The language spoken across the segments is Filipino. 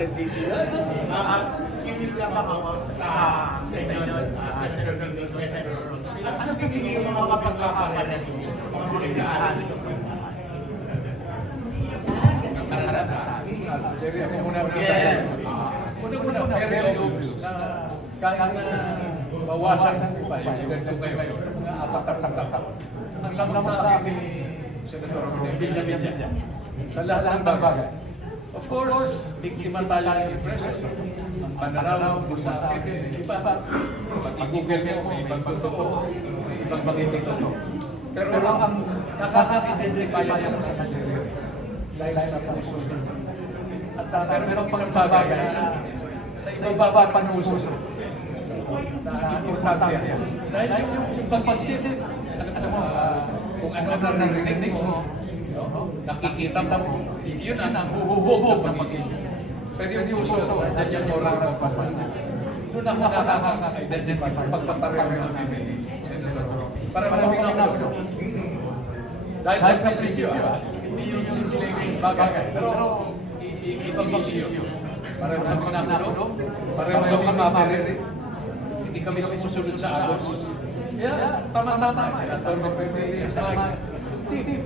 nandito yan. Curious lang ako sa inyo, Senator Gandhi, Senator Ron. At sa tingin yung mga pagkakaroon niyo sa mga pinagdaanan sa Jerry, ako muna sasabihin. Una-una, very obvious na kaya na bawasan ng iba, yung ganito kayo, mga apat-apat. Ang lamang sa akin ni Senator Binya sa lahat ng bagay. Of course, biktima tayo ng impression. Ang pananaw mo sa akin, iba. Pati Google mo, may ibang totoo, may ibang hindi totoo. Pero ang nakaka-identify sa kanila, dahil sa puso. At meron pang isang bagay na sa ibaba panuso na importante yan. Dahil yung pag-isip, alam mo, kung ano na narinig mo, nakikita mo, yun ang huhubog ng pag-isip. Pero yung puso, yan yung orang ng pasas. Doon ako nakaka-identify pagpapareho ng bibig. Para maraming ako doon. Dahil sa prinsipyo, hindi yung sinsiling bagay. Pero ibang issue. Pareho kami ako, pareho kami mamarit. Hindi kami sumusunod sa agos. Kaya, tama-tama. Senator Mepembe, sa team,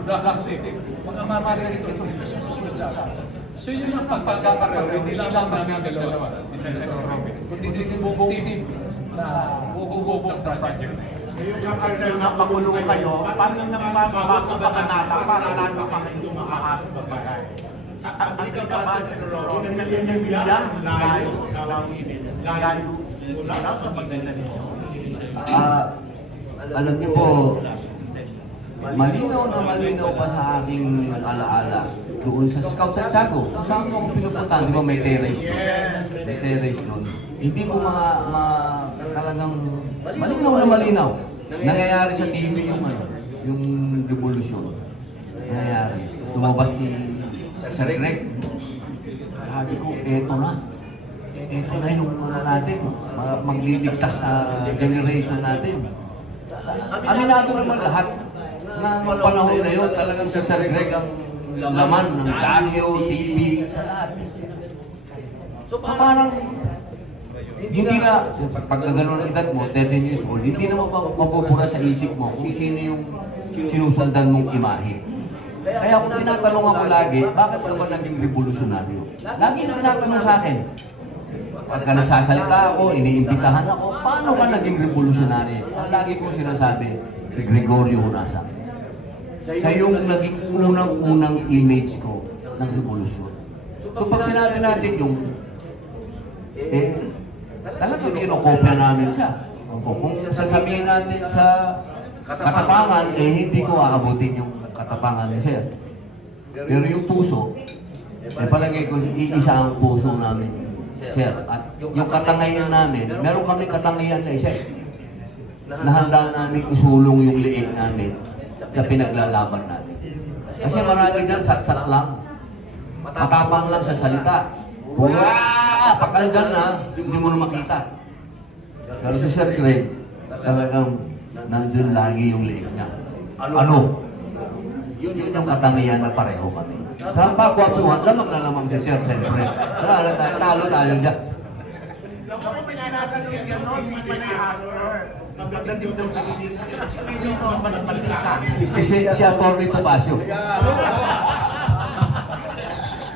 production team, mga mamarit ito, hindi sumusunod sa agos. So yun ang pagkakapareho, hindi lang namin ang dalawa, ni Senator Robin, kundi din yung buong team na bubog ng project. Yung kapag napakulong kayo, paano nang mababaganalan para lalo pa kayo tumakas na bagay? Ang ikaw ba, Senator Robin, ang nangyayang layo mula sa pagdala nito? Alam niyo po, malinaw pa sa aking alaala doon sa Scout Santiago. Kung saan mo ako pinupuntahan, di ba may terrace doon? May terrace doon. Hindi ko talagang malinaw. Nangyayari sa TV yung revolusyon. Nangyayari. Lumabas si Sir Greg. Sabi ko, eto na. Eto na yung natin. Magliligtas sa generation natin. Aminado naman lahat na panahon na yun, talagang si Sir Greg ang laman ng radio, TV, sa lahat. So parang hindi na, pag gano'n ang edad mo, 13 years old, hindi na mapupura sa isip mo kung sino yung sinusundan mong imahe. Kaya kung tinatanong ako lagi, bakit ka ba naging revolusyonaryo? Lagi na tinatanong sa akin. Pagka nagsasalita ako, iniimbitahan ako, paano ka naging revolusyonaryo? Lagi kong sinasabi, si Gregorio Honasa. Siya yung naging unang image ko ng revolusyon. So pag sinabi natin yung, talagang kinokopya namin siya. Kung sasabihin natin sa katapangan, hindi ko aabutin yung katapangan ni Sir. Pero yung puso, palagay ko, iisa ang puso namin, Sir. At yung katangayan namin, meron kami katangayan sa isa. Nahanda namin isulong yung liig namin sa pinaglalaban natin. Kasi marami dyan, sat-sat lang. Matapang lang sa salita. Pag nandyan na, hindi mo na makita. Pero si Sir Greg, talagang nandun lagi yung liig niya. Ano? Yun yung katangian na pareho kami. Sa pagwapuhan, lamang na lamang si Sir, siyempre. Talo tayo dyan. Kapag pinanatas si Ganon, si Manay-Asper, magandang dito sa sino ito mas malita? Si Atty. Topacio.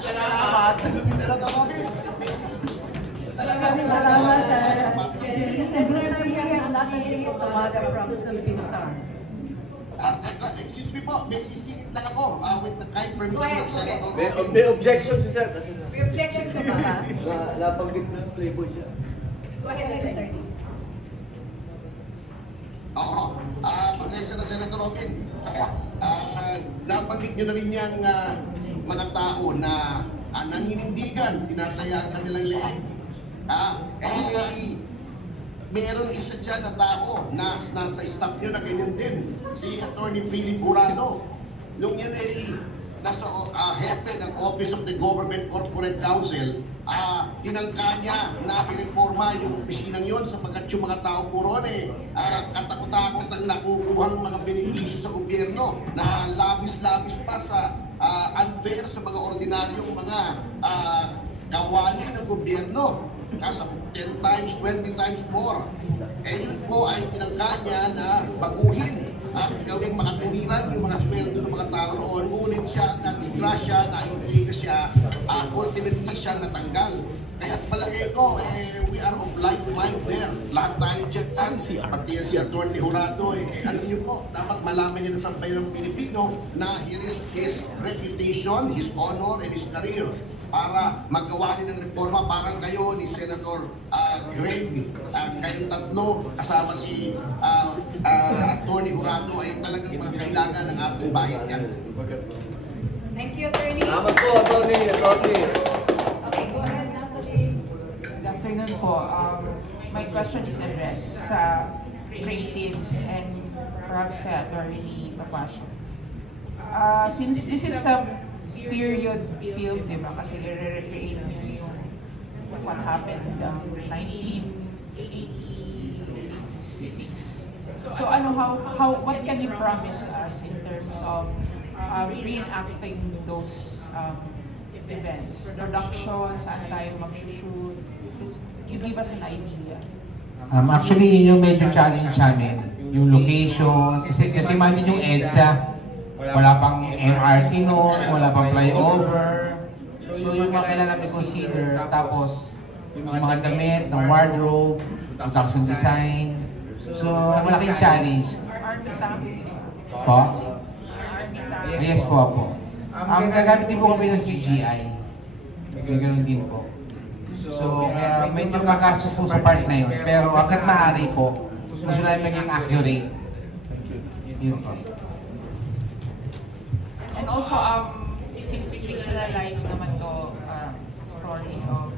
Salamat. Maraming salamat. Excuse me po, may sisingit lang ako with the kind permission of Senator. May objection si Sir. May objection ka ba? Napanggit na playboy siya. Go ahead, Attorney. Oo. Pasensya na Senator Robin. Napanggit nyo na rin yung mga tao na naninindigan, tinataya ang kanilang leeg. Meron isa dyan na tao na nasa staff nyo na ganyan din, si Atty. Philip Jurado. Nung yan ay nasa hepe ng Office of the Government Corporate Council, tinangka niya na i-reforma yung opisinang yon sapagkat yung mga tao puro katakot-takot ang nakukuhang mga benepisyo sa gobyerno na labis-labis pa sa unfair sa mga ordinaryong mga kawani ng gobyerno. Nasa 10 times, 20 times more. Eh yun po ay tinangka niya na baguhin at gawing makatuwiran yung mga sweldo ng mga tao roon. Ngunit siya, na-disgrasya, na-implica siya, at ultimately siya natanggal. Kaya palagay ko, we are of like mind there. Lahat tayo dyan, pati si Atty. Jurado, alam niyo po, dapat malaman niya na sa bayan ng Pilipino na he risked his reputation, his honor, and his career para magawa din ng reforma. Parang kayo ni Senator Greg, kayong tatlo, kasama si Atty. Jurado, ay talagang kailangan ng ating bayan yan. Thank you, attorney. Salamat po, Atty. Okay, go ahead, Natalie. Good afternoon po. My question is addressed sa creatives and perhaps kay Attorney Tapasio. Since this is a period field, di ba? Kasi i-recreate niyo yung what happened in 1986. So what can you promise us in terms of reenacting those events, production, saan tayo mag-shoot? You give us an idea. Actually, yun yung major challenge namin. Yung location. Kasi imagine yung EDSA, wala pang MRT noon, wala pang flyover. So yung mga kailangan namin consider. Tapos, yung mga damit, ng wardrobe, production design. So, malaking challenge. Po? Yes po. Gagamit din po kami ng CGI. May ganun din po. So, kaya medyo magastos po sa part na yun. Pero hanggat maaari po, gusto namin maging accurate. Yun po. And also, since fictionalize naman to story of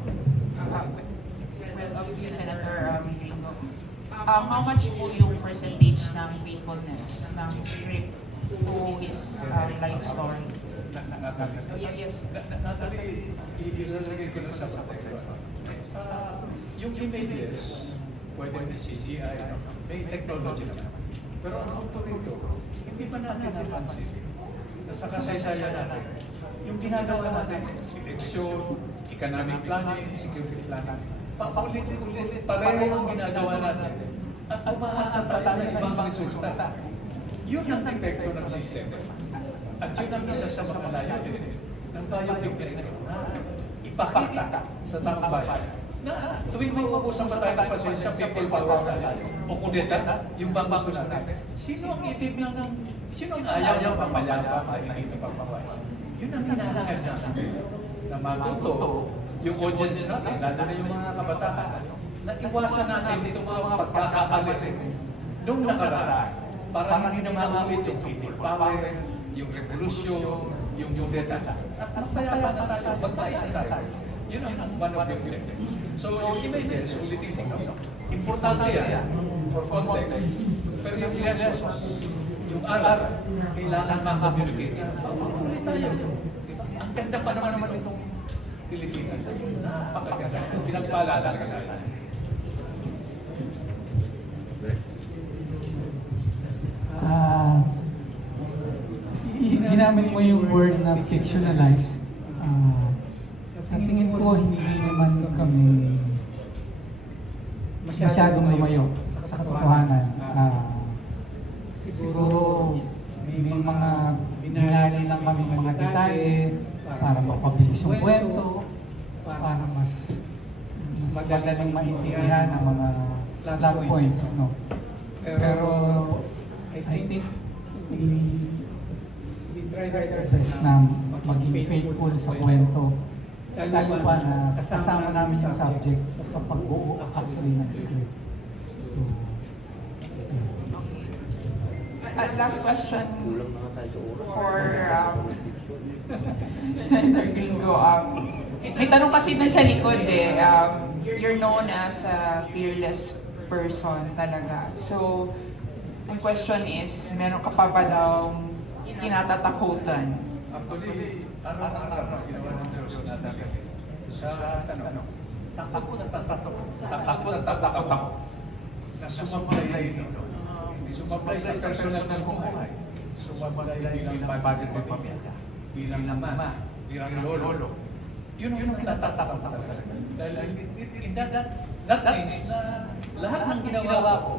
obviously Senator Ringo, how much po yung percentage ng faithfulness ng script to his life story? Yes. Natalie, ilalagay ko lang sa context. Yung images, pwede may CGI, may technology naman. Pero ang punto rito, hindi pa natin napansin na sa kasaysayan natin, yung ginagawa natin, eleksyon, economic planning, security planning, paulit-ulit, pareho ang ginagawa natin. At umaasa sa tayo ng ibang resulta. Yun ang epekto ng sistema. At yun ang isa sa mga layunin ng biopic na ipakita sa taong bayan na tuwing may uusap sa tayo ng pasensya, people power tayo. O kudeta, yung bang gusto natin. Sino ang ibig ng sino ang ayaw ng pamayapa na hindi pagpapayan? Yun ang hinahangan natin. Na matuto yung audience natin, lalo na yung mga kabataan, na iwasan natin itong mga pagkakakamali nung nakaraan para hindi na maulit yung people power, yung revolusyon, yung kudeta. At magpayapa na tayo, magpaisa tayo. Yun ang one of the objectives. So, yung images, ulitin ko, importante yan for context. Pero yung lessons, yung aral, kailangan makakommunicate. Ulit tayo. Ang ganda pa naman itong Pilipinas. Napakaganda. Pinagpaalala ka tayo. Ginamit mo yung word na fictionalized. Sa tingin ko, hindi naman kami masyadong lumayo sa katotohanan. Siguro may mga binali lang kami mga detalye para mapabilis yung kwento, para mas madaling maintindihan ang mga plot points. No? Pero I think we try our best na maging faithful sa kwento. Lalo pa na kasama namin yung subject sa pag-buo actually ng script. So, last question for Senator Gringo. May tanong kasi dun sa likod eh. You're known as a fearless person talaga. So, ang question is, meron ka pa ba daw kinatatakutan? Actually, araw-araw ginawa ng Diyos natin sa tanong. Takot na sumablay dito. Sumablay sa personal ng buhay. Sumablay bilang pamilya, bilang mama, bilang lolo, Yun ang natatakot talaga. Dahil in that means na lahat ng ginawa ko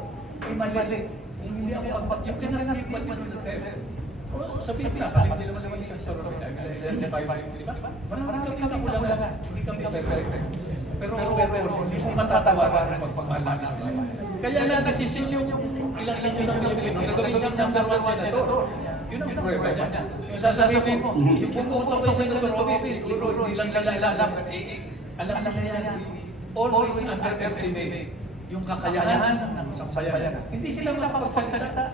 ay mali. Kung hindi ako yung kinakatipat yun ng Duterte. Sabihin na, kaya hindi naman siya sa Rory. Di ba? Marami kami kakulangan. Hindi kami perfect. Pero hindi mo matatawaran ng pagpapahalaga sa isa. Kaya na desisyon yung ilang yun ng Pilipino, nagawin siyang number 1 senador. Yun ang prueba niya. Yung sasabihin mo, yung bumuto ko sa Senador Robin, siguro hindi lang alam na yan. Always underestimate yung kakayahan ng sambayanan. Hindi sila makapagsalita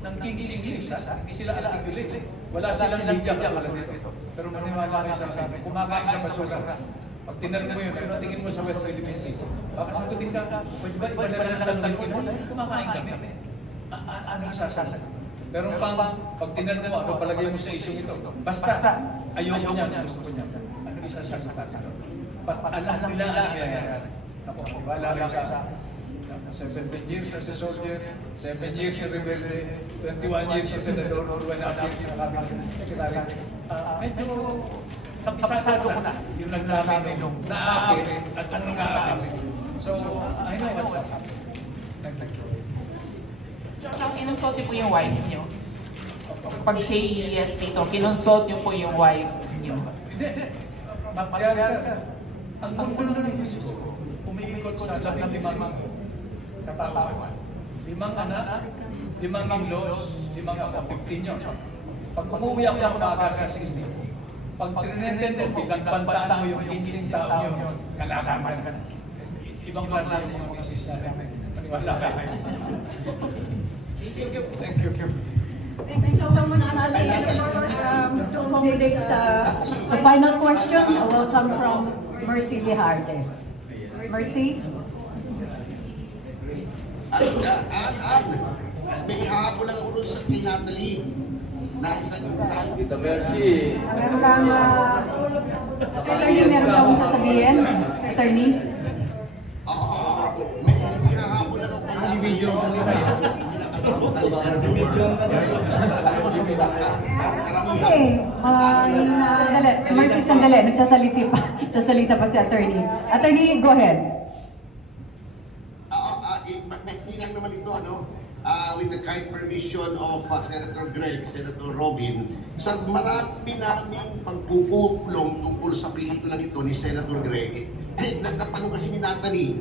ng King's English, hindi sila articulate. Wala silang media alam dito. Pero maniwala kayo sa akin, kumakain sa basura. Pag tinanong mo yun, ano tingin mo sa West Philippine Sea? Baka sagutin ka, pwede ba iba na lang tanongin mo? Kumakain kami. Ano yung sasasagot? Pero pag tinanong mo, ano palagay mo sa isyong ito? Basta, ayaw ko niya, gusto ko niya. Ano yung sasagot? Alam nila ang nangyayari. Ako, wala lang sa 17 years as a soldier, 7 years as a rebelde, 21 years as a senador, 2.5 years as a secretary. Medyo kapisasado ko na yung naglamin yung naakit at ang nangaakit. So, I know what's happening. Thank you. Kinonsult niyo po yung wife niyo? Pag say yes dito, kinonsult niyo po yung wife niyo? Hindi. Mapayari. Ang mundo ng Diyos umiikot sa labing limang katawan. 5 anak, 5 in-laws, 5 ako, 15 yun. Pag umuwi ako ng umaga sa 16, pag trinenden mo, pinagbantaan mo yung 15 tao yun, kalalaman ka na. Ibang klase yung mga isis natin. Maniwala kayo. Thank you. Thank you so much, Nali. And of course, to accommodate the final question will come from Mercy Lijarde. Mercy? May hahabol lang ako dun sa kay Natalie na isang insight. Tita Mercy. Meron lang, attorney, meron ka akong sasabihin? Attorney? May hahabol lang ako kay Natalie. Okay. Sandali. Mercy, sandali. Nagsasalita pa si attorney. Attorney, go ahead. Next lang naman ito, with the kind permission of Senator Greg, Senator Robin, sa marami naming pagpupulong tungkol sa pelikulang ito ni Senator Greg, nagtatanong kasi ni Natalie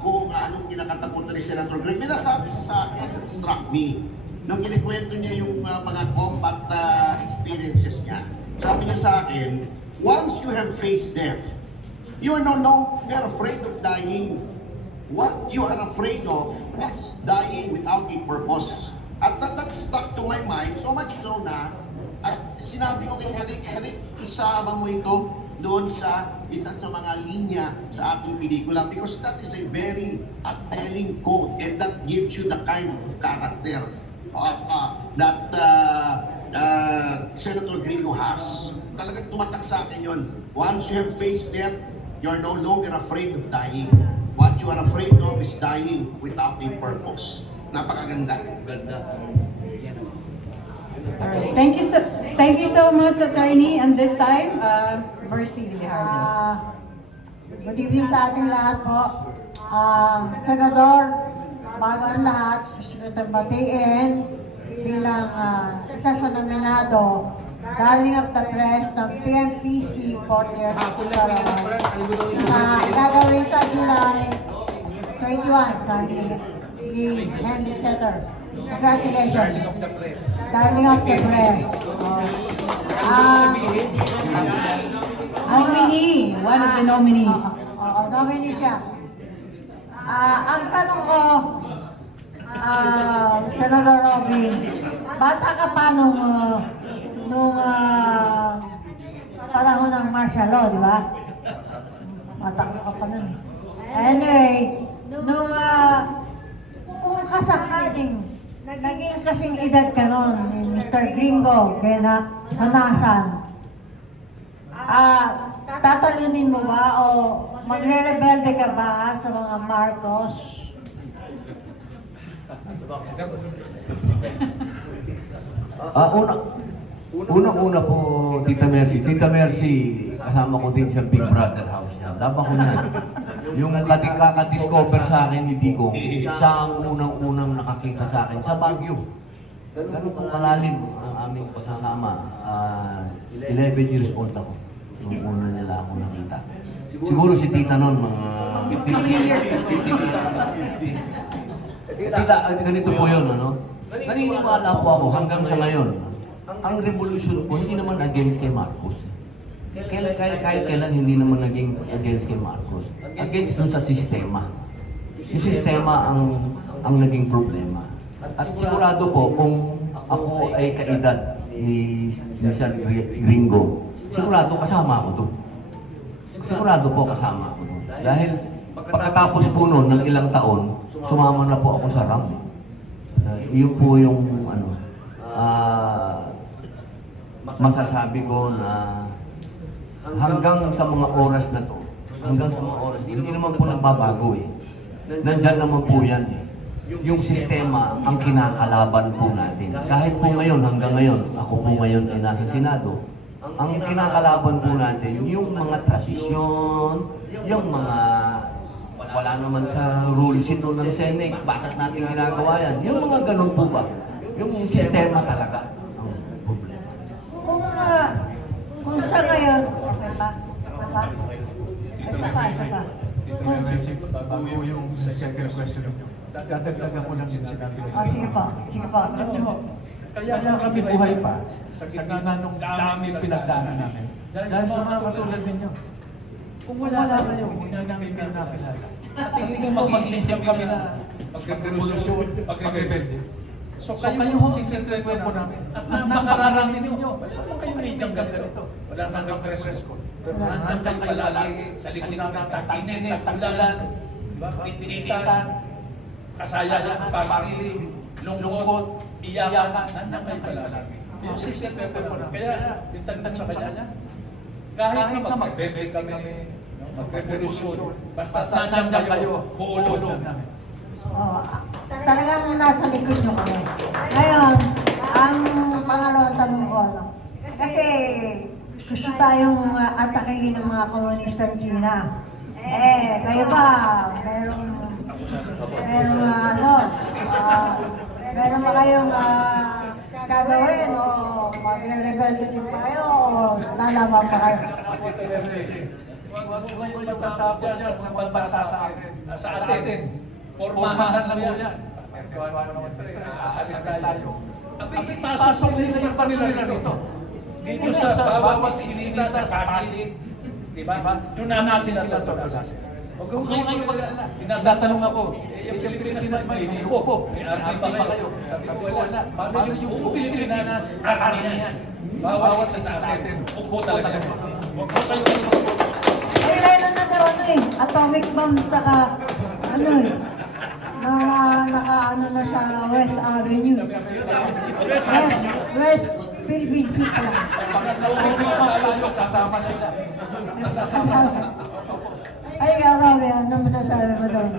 kung anong kinakataputan ni Senator Greg. May nasabi siya sa akin that struck me nung kinikwento niya yung mga combat experiences niya. Sabi niya sa akin, once you have faced death, you are no longer afraid of dying. What you are afraid of is dying without a purpose. At that stuck to my mind, so much so na, sinabi ko kay Eric, isama mo ito doon sa isa sa mga linya sa ating pelikula because that is a very appealing quote and that gives you the kind of character that Senator Gringo has. Talagang tumatak sa akin yun. Once you have faced death, you're no longer afraid of dying. What you are afraid of is dying without a purpose. Napakaganda. Alright. Thank you so much, attorney. And this time, Mercy Lijarde. Good evening sa ating lahat po. Senador, bago ang lahat, gusto ko batiin bilang isa sa nominado Darling of the Press ng PMPC 40th gagawin sa July 21 sa ni Henry Setter. Congratulations. Darling of the Press. Darling of the Press. Nominee, one of the nominees. Nominee siya. Ang tanong ko, Senator Robin, bata ka pa nung panahon ng martial law, di ba? Bata ka pa nun. Anyway, kung kasakaling naging kasing edad ka nun, Mr. Gringo, kaya Honasan, tatalunin mo ba o magre-rebelde ka ba sa mga Marcos? Unang-una po, Tita Mercy. Tita Mercy, kasama ko din sa Big Brother house niya. Laban ko na. Yung kakadiscover sa akin ni Dico, siya ang unang-unang nakakita sa akin sa Baguio. Ganun po kalalim ang aming pasasama. 11 years old ako. Nung una nila ako nakita. Siguro si Tita noon, mga 50 years. Tita, ganito po yun, ano? Naniniwala po ako hanggang sa ngayon. Ang revolution po, hindi naman against kay Marcos. Kahit kailan hindi naman naging against kay Marcos. Against dun sa sistema. Yung sistema ang naging problema. At sigurado po, kung ako ay kaedad ni Sir Gringo, sigurado kasama ako doon. Sigurado po kasama ako doon. Dahil pagkatapos po noon ng ilang taon, sumama na po ako sa RAM. Yun po yung masasabi ko na hanggang sa mga oras na to, hindi naman po nagbabago eh. Nandyan naman po yan eh. Yung sistema ang kinakalaban po natin. Kahit po ngayon, hanggang ngayon, ako po ngayon ay nasa Senado, ang kinakalaban po natin, yung mga tradisyon, yung mga wala naman sa rules ito ng Senate, bakit natin ginagawa yan? Yung mga ganun po ba? Yung sistema talaga ang problema. Kung sa ngayon, okay ba? Isa pa. Bago yung second question nyo, dadagdagan ko lang din sinabi. Sige po. Kaya kami buhay pa sa gitna nung daming pinagdaanan namin. Dahil sa mga katulad ninyo. Kung wala kayo, hindi namin pinakilala. Tingin mo magsisip kami na pagrevolusyon, pagrebelde. So kayo yung sisintry po namin. At nakararami ninyo. Wala naman kayong meeting ganito. Wala naman kayong press ko. Pero nandang kayo palagi sa likod namin. Takinit, tagulan, pinitan, kasayahan, pamili, lungkot, iyakan. Nandang kayo palagi. Yung sisintry po namin. Kaya yung tagtag sa kanya, kahit na magbebe kami, magrevolusyon, basta nandiyan kayo, buulo namin. Talagang nasa likod nyo kami. Ngayon, ang pangalawang tanong ko, kasi gusto tayong atakihin ng mga komunistang China. Kayo ba, meron ba kayong gagawin o magre-rebelde din ba kayo o lalaban pa kayo? Huwag mo kayong matatapos dyan sa bansa sa atin. Pormahan lang yan. Asasin tayo. Ipasok nila pa nila rito. Dito sa bawat isinita sa Pasig. Diba? Doon namin sila ito. Huwag kayo mag-alala. Tinatanong ako, yung Pilipinas mas mainit po. May army pa kayo. Sabi ko, wala. Paano yung Pilipinas? Army yan. Bawat isa sa atin. Upo talaga. Huwag kayo mag-upo. Meron na daw atomic bomb saka na sa West Avenue. West Philippine Sea pala. Sasama sila. Ay, grabe, ano masasabi mo doon?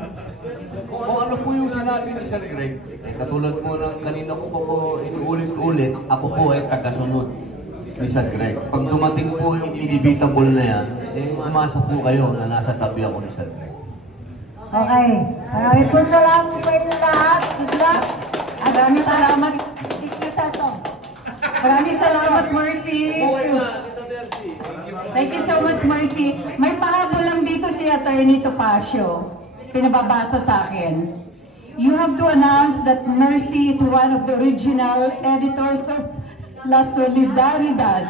Kung ano po yung sinabi ni Sir Greg, katulad po ng kanina ko po inuulit-ulit, ako po ay tagasunod ni Sir Greg. Pag dumating po yung inevitable na yan, umasa po kayo na nasa tabi ako ni Sir Greg. Okay. Maraming po salamat po inyo lahat. Good luck. Maraming salamat. Kita to. Maraming salamat, Mercy. Thank you so much, Mercy. May pahabol lang dito si Attorney Topacio. Pinababasa sa akin. You have to announce that Mercy is one of the original editors of La Solidaridad.